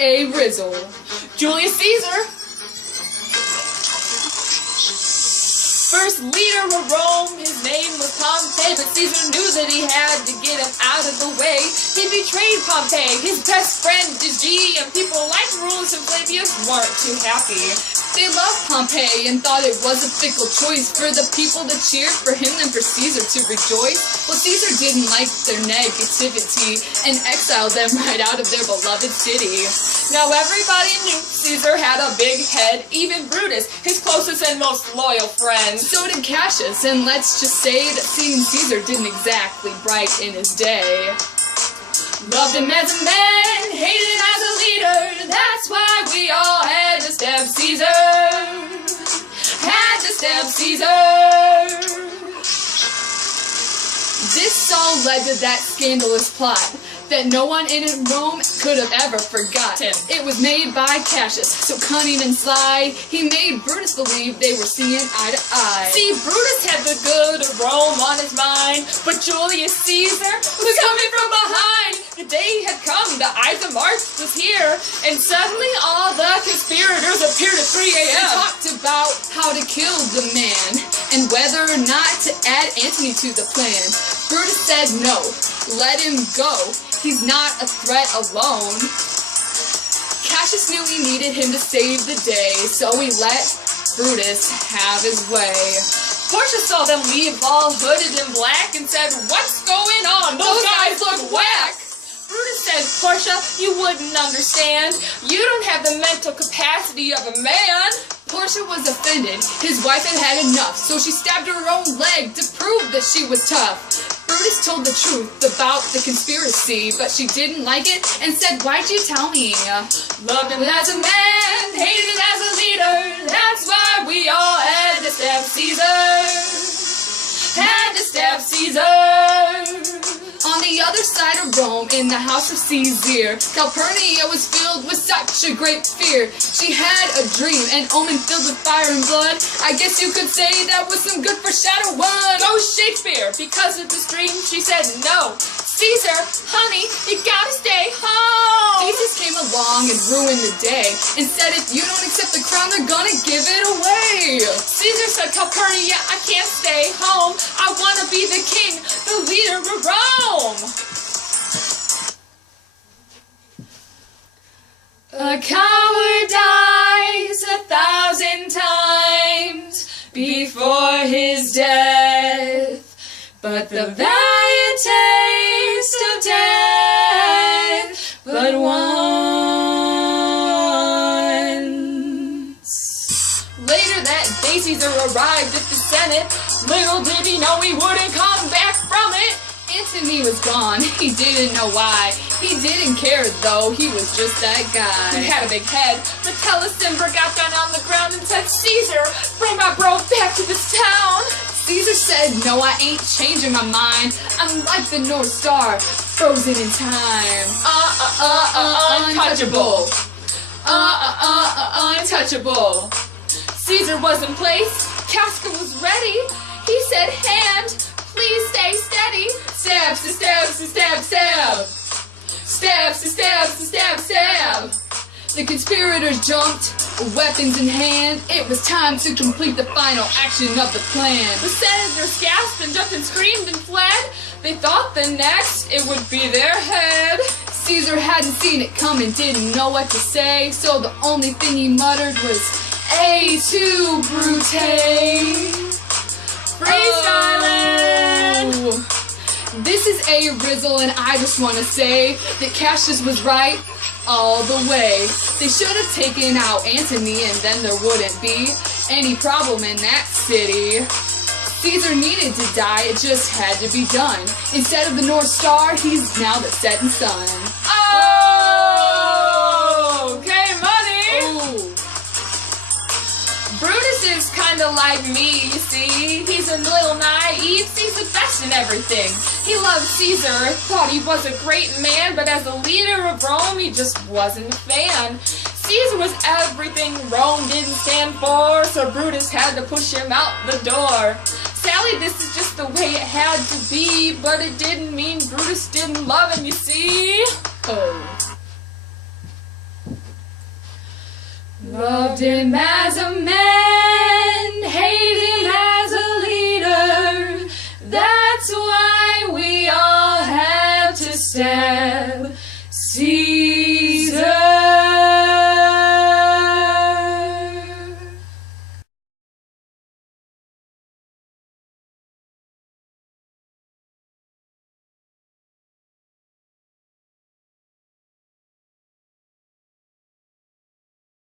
a rizzle. Julius Caesar, first leader of Rome, his name was Pompey, but Caesar knew that he had to get him out of the way. He betrayed Pompey, his best friend is G, and people like Julius and Flavius weren't too happy. They loved Pompey and thought it was a fickle choice for the people to cheer for him than for Caesar to rejoice. Well, Caesar didn't like their negativity and exiled them right out of their beloved city. Now everybody knew Caesar had a big head, even Brutus, his closest and most loyal friend. So did Cassius, and let's just say that seeing Caesar didn't exactly brighten his day. Loved him as a man, hated him as a leader, that's why we all had to stab Caesar. Had to stab Caesar. This all led to that scandalous plot that no one in Rome could have ever forgotten. It was made by Cassius, so cunning and sly, he made Brutus believe they were seeing eye to eye. See, Brutus had the good of Rome on his mind, but Julius Caesar was coming from behind. The day had come, the Ides of March was here, and suddenly all the conspirators appeared at 3 a.m. They talked about how to kill the man, and whether or not to add Antony to the plan. Brutus said no, let him go. He's not a threat alone. Cassius knew he needed him to save the day, so he let Brutus have his way. Portia saw them leave all hooded in black and said, "What's going on? Those guys look whack." Brutus said, "Portia, you wouldn't understand. You don't have the mental capacity of a man." Portia was offended. His wife had had enough, so she stabbed her own leg to prove that she was tough. Brutus told the truth about the conspiracy, but she didn't like it and said, "Why'd you tell me?" Loved him as a man, hated him as a leader, that's why we all had to stab Caesar. Had to stab Caesar. On the other side of Rome, in the house of Caesar, Calpurnia was filled with such a great fear. She had a dream, an omen filled with fire and blood. I guess you could say that was some good foreshadowing. Go Shakespeare! Because of this dream, she said no. Caesar, honey, you gotta stay home. Jesus came along and ruined the day and said if you don't accept the crown, they're gonna give it away. Caesar said, "Calpurnia, I can't stay home. I wanna be the king, the leader of Rome." A coward dies 1,000 times before his death, but the valiant taste of death but once. Later that day, Caesar arrived at the Senate. Little did he know he wouldn't come back from it. Antony was gone, he didn't know why. He didn't care though, he was just that guy. He had a big head. Metellus got down on the ground and said, "Caesar, bring my bro back to this town." Caesar said, "No, I ain't changing my mind. I'm like the North Star, frozen in time." Untouchable. Untouchable. Caesar was in place, casket was ready. He said, "Hand, please stay steady." Stab, stab, stab, stab. Stab, stab, stab, stab. The conspirators jumped, weapons in hand. It was time to complete the final action of the plan. The senators gasped and jumped and screamed and fled. They thought the next it would be their head. Caesar hadn't seen it coming, didn't know what to say, so the only thing he muttered was, "A to Brute." Freestyling! Oh. This is a rizzle, and I just want to say that Cassius was right all the way. They should have taken out Antony, and then there wouldn't be any problem in that city. Caesar needed to die, it just had to be done. Instead of the North Star, he's now the setting sun. Oh! Okay, money! Oh. Brutus is kinda like me, you see. He's a little naive, sees the best in everything. He loved Caesar, thought he was a great man, but as a leader of Rome, he just wasn't a fan. Caesar was everything Rome didn't stand for, so Brutus had to push him out the door. Sally, this is just the way it had to be, but it didn't mean Brutus didn't love him, you see? Oh. Loved him as a man, hate him as a leader. That's why we all have to stand.